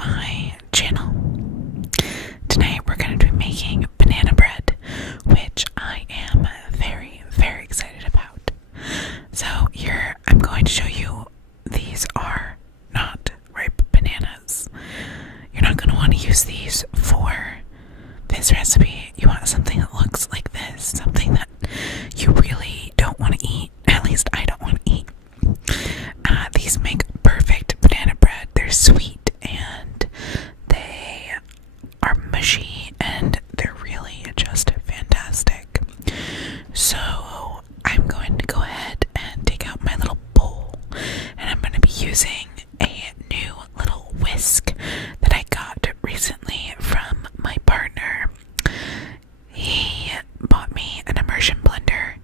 my channel. Tonight we're going to be making banana bread, which I am very, very excited about. So here I'm going to show you, these are not ripe bananas. You're not going to want to use these for this recipe. You want something that looks like this, something that you really don't want to eat. At least I don't want to eat. These make perfect banana bread. They're sweet and they are mushy and they're really just fantastic. So I'm going to go ahead and take out my little bowl, and I'm going to be using a new little whisk that I got recently from my partner. He bought me an immersion blender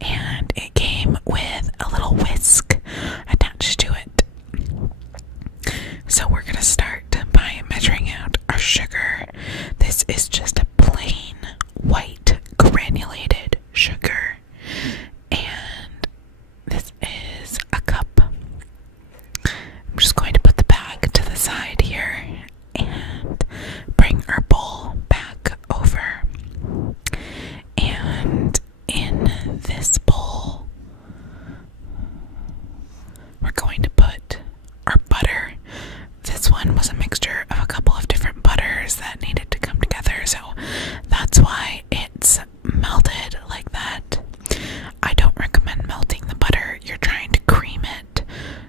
and it came with a little whisk attached to it. So we're going to start by measuring out our sugar. This is just a plain white granulated sugar, and this is a cup. I'm just going to put the bag to the side here and bring our bowl back over. And in this bowl, we're going to put our butter. This one was a mixture of a couple of different butters that needed to come together, so that's why it's melted like that. I don't recommend melting the butter. You're trying to cream it,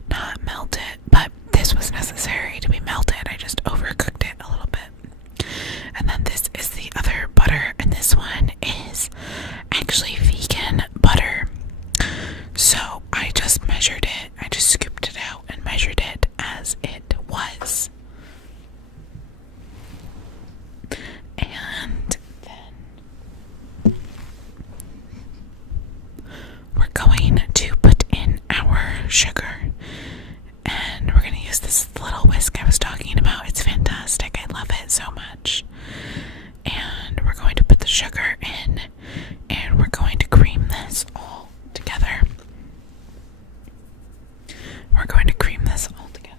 not melt it, but this was necessary to be melted. I just overcooked it a little bit. And then this is the other butter, and this one is actually vegan butter. So I just measured it. I just scooped it out and measured it as it was. And then we're going to put in our sugar. And we're going to use this little whisk I was talking about. It's fantastic. I love it so much. And we're going to put the sugar in, and we're going to cream this all together. We're going to cream this all together.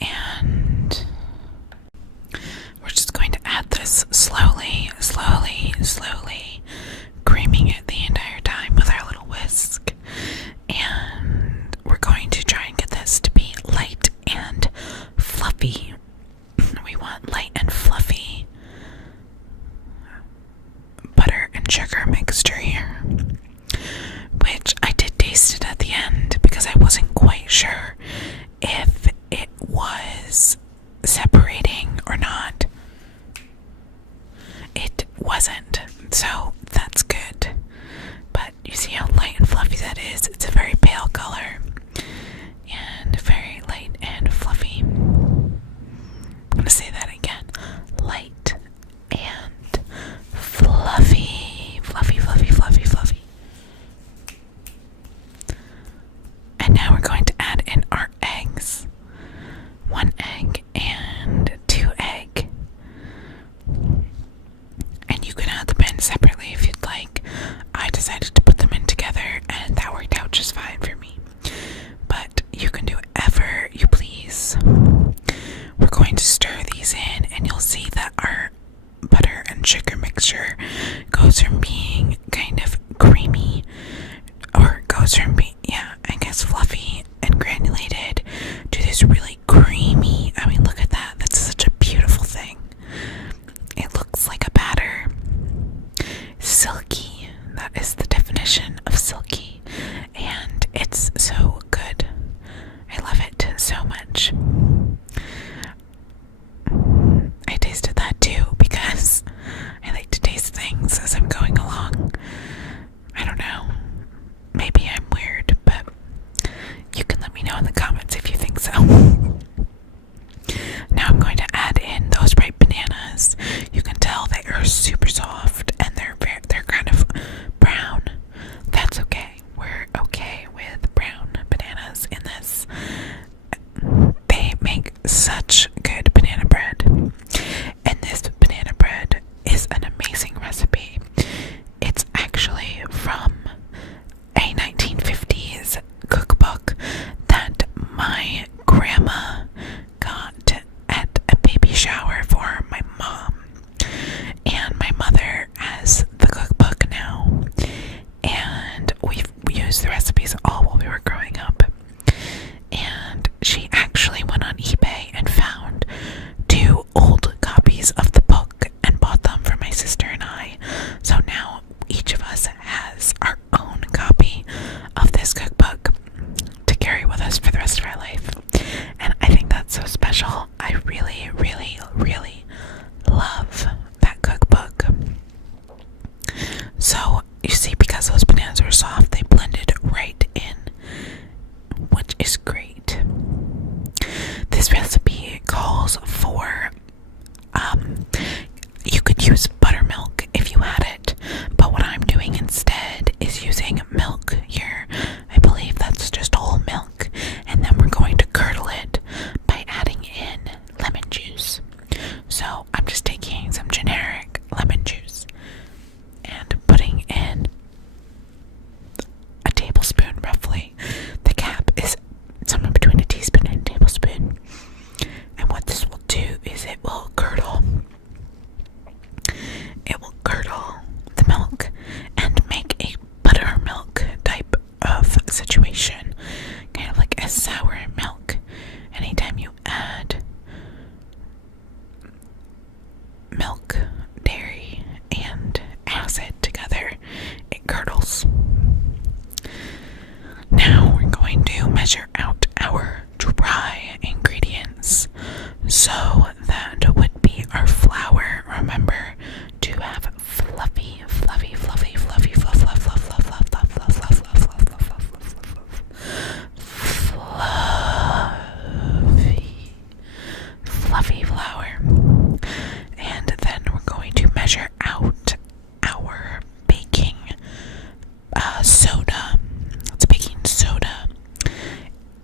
And we're just going to add this slowly, creaming it the entire time with our little whisk. And we're going to try and get this to be light and fluffy. We want light and fluffy butter and sugar mixture here, which I did taste it at the end because I wasn't quite sure if it was separating or not. It wasn't, so that's good. But you see how light and fluffy that is? It's a very pale color and very light and fluffy. I'm gonna say that again. Light and fluffy. Fluffy. And now we're going to add in our eggs. 1 egg and 2 egg. And you can add them in separately if you'd like. I decided to put them in together, and that worked out just fine for me. But you can do whatever you please. We're going to stir these in, and you'll see that our butter and sugar mixture goes from being kind of creamy, or goes from being, I guess fluffy and granulated, to this really creamy. I mean, look at that. That's such a beautiful thing. It looks like a batter. Silky. That is the definition of silky. And it's so good. I love it so much. I tasted that too because I like to taste things as I'm going along. I don't know. Maybe I'm weird, but you can let me know in the comments if you think so. Now I'm going to add in those ripe bananas. You can tell they are super soft and they're kind of brown. That's okay. So you see, because those bananas are soft, they blended right in, which is great. This recipe calls for, you could use buttermilk if you had it, but what I'm doing instead is using milk here. I believe that's just whole milk, and then we're going to curdle it by adding in lemon juice. So I'm just taking some generic lemon juice and putting in a tablespoon roughly. The cap is somewhere between a teaspoon and a tablespoon. And what this will do is it will curdle. It will curdle the milk and make a buttermilk type of situation. Kind of like a sour milk. Anytime you add milk, dairy, and acid together, it curdles. Now we're going to measure out our dry ingredients. So that would be our flour. Remember to have fluffy, fluffy, fluffy, fluffy, fluff, fluff, fluff, fluff, fluff, fluff, fluff, fluff, fluff, fluff, fluffy flour. And then we're going to measure out our baking soda. It's baking soda.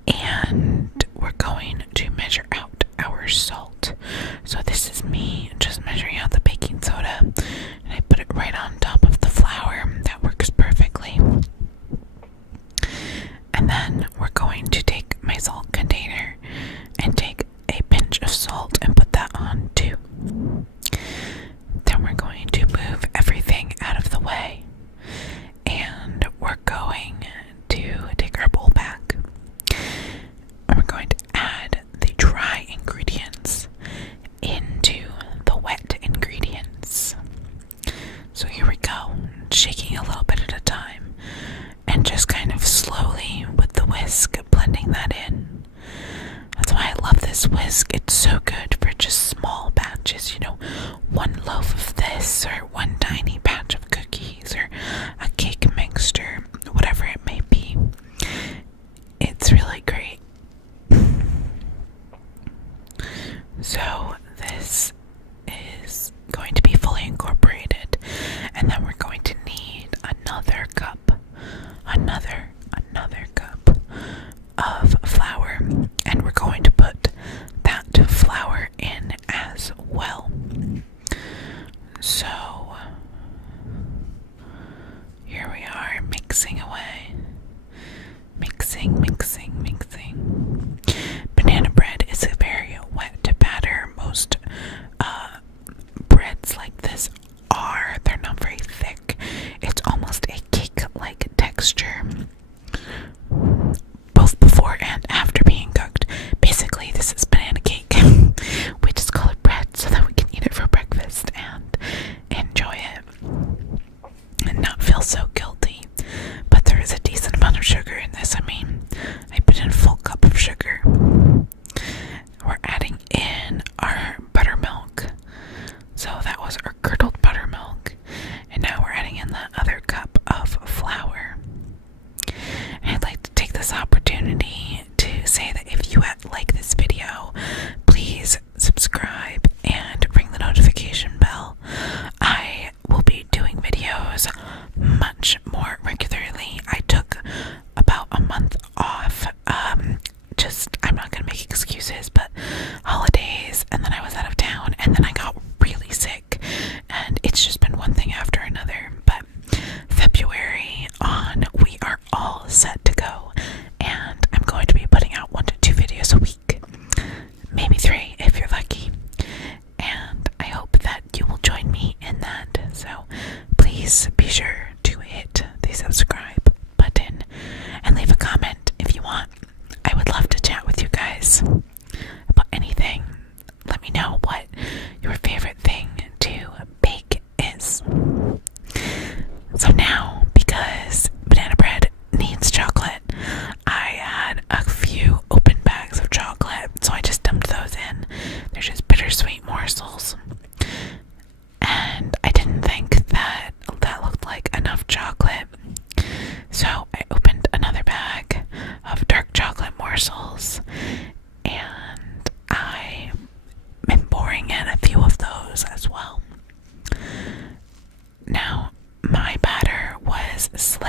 And we're going to measure out our salt. So this is me just measuring out the baking soda, and I put it right on top of the flour. That works perfectly. And then we're going to take my salt container and take a pinch of salt and put that on too. Then we're going to move everything out of the way, and we're going to take our bowl back, and we're going to add the dry ingredients into the wet ingredients. So here we go, shaking a little bit at a time, and just kind of slowly with the whisk blending that in. That's why I love this whisk. It's so good for just small batches, one loaf of this or one tiny batch of cookies or a cake mixture, whatever it may be. It's really great. So this is going to be fully incorporated, and then we're going to need another cup of flour, and we're going to put that flour in as well. So here we are, mixing away. Mixing. Banana bread is a very wet batter. Most breads like this they're not very thick. It's almost a cake-like texture, both before and after being cooked. Basically, this is banana cake. We just call it bread so that we can eat it for breakfast and enjoy it and not feel so guilty. But there is a decent amount of sugar in this. I put in a full cup of sugar. We're adding in our buttermilk. So that was our curdled buttermilk. And now we're adding in the other cup of flour. And I'd like to take this opportunity to say that if you like this video, please subscribe and ring the notification bell. I will be doing videos much more regularly. I took about a month off. I'm not going to make excuses, but holidays, and then I was out of town, and then I got really sick, and it's just been one thing after another. But February on, we are all set to go, and I'm going to be putting out 1 to 2 videos a week, maybe 3 if you're lucky, and I hope that you will join me in that. So please be sure to hit the subscribe button and leave a comment if you want. I would love to chat with you guys about anything. Let me know what your favorite thing to bake is. So now, because banana bread needs chocolate, I had a few open bags of chocolate, so I just dumped those in. They're just bittersweet morsels. And I didn't think that looked like is